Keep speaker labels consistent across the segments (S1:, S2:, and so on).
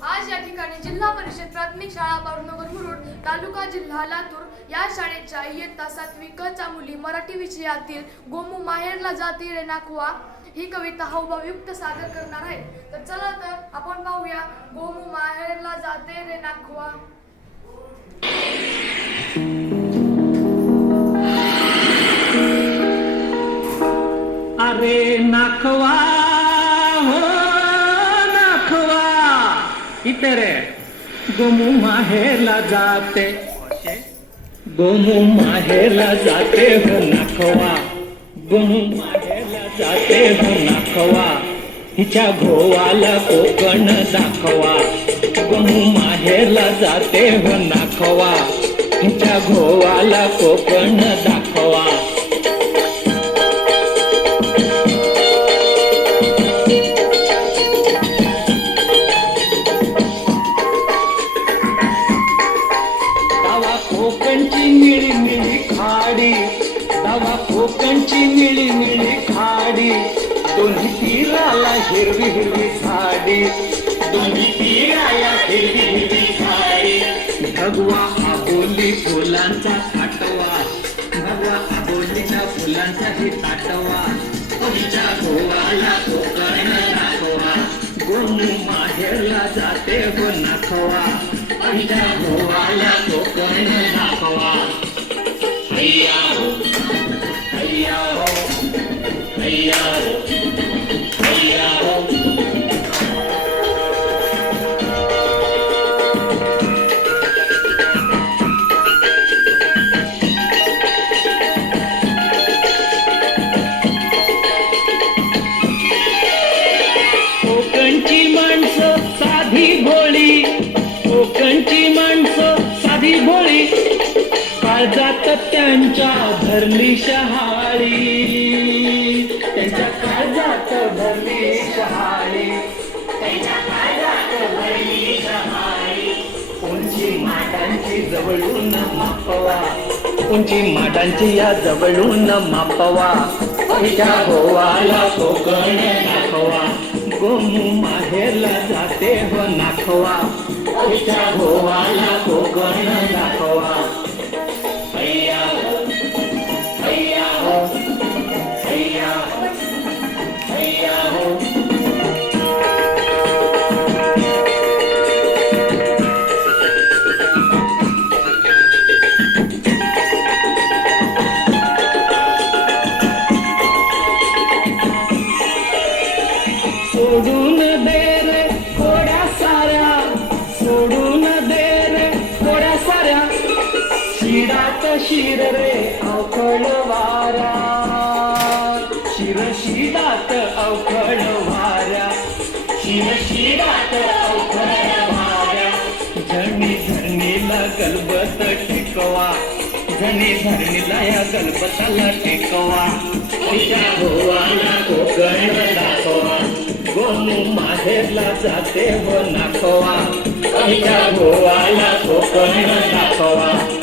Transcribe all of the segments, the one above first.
S1: आज या ठिकाणी जिल्हा परिषद प्राथमिक शाळा बारुनगर मुरुड तालुका जिल्हा लातूर या शाळेच्या इयत्ता सातवी क च्या मुली मराठी विषयातील गोमू माहेरला जाती रे नाखवा ही कविता हावभावयुक्त सादर करणार आहे तर चला तर आपण पाहूया गोमू माहेरला जाते रे नाखवा
S2: इथे रे. गोमू माहेरला जाते. गोमू माहेरला जाते हो नाखवा गोमू माहेरला जाते हो नाखवा हिच्या घोवाला कोकण दाखवा. गोमू माहेरला जाते हो नाखवा हिच्या घोवाला कोकण दाखवा. कोकणची मिळी मिळी खाडी नवा कोकणची मिळी मिळी खाडी. दोन्ही तीराला हिरवी हिरवी झाडी. दोन्ही तीराला हिरवी हिरवी झाडी. भगवा बोली फुलांचा ताटवा भगवा बोलीच्या फुलांचा हे ताटवा. तुमच्या गोवाला कोकण दाखवा. गोमू माहेरला जाते हो नखवा पहिल्या गोवाला कोकण दाखवा त्यांची माणसं साधी भोळी काळजात त्यांच्या भरली शहाळी. त्यांच्या काळजात भरली शहाळी शहाळी. उंची माटांची जवळून मापवा? उंची माटांची या जवळून मापवा? पहिल्या गोवाला कोकण दाखवा? गोमू माहेरला जाते हो नाखवा. पहिल्या गोवाला कोकण दाखवा शिर रे अवखळ वारा. शिर शिडात अवखळ वारा. शिर शिडात अवखळ वारा. झणी झरणीला गलबत टिकवा. झणी धरणीला या गलबताला टिकवा. तिच्या गोवाला कोकण दाखवा. गोनू माहेरला जाते हो नाखवा तिच्या गोवाला कोकण दाखवा.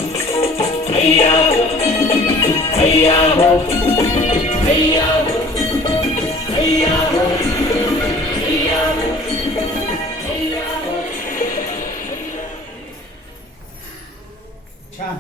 S2: छान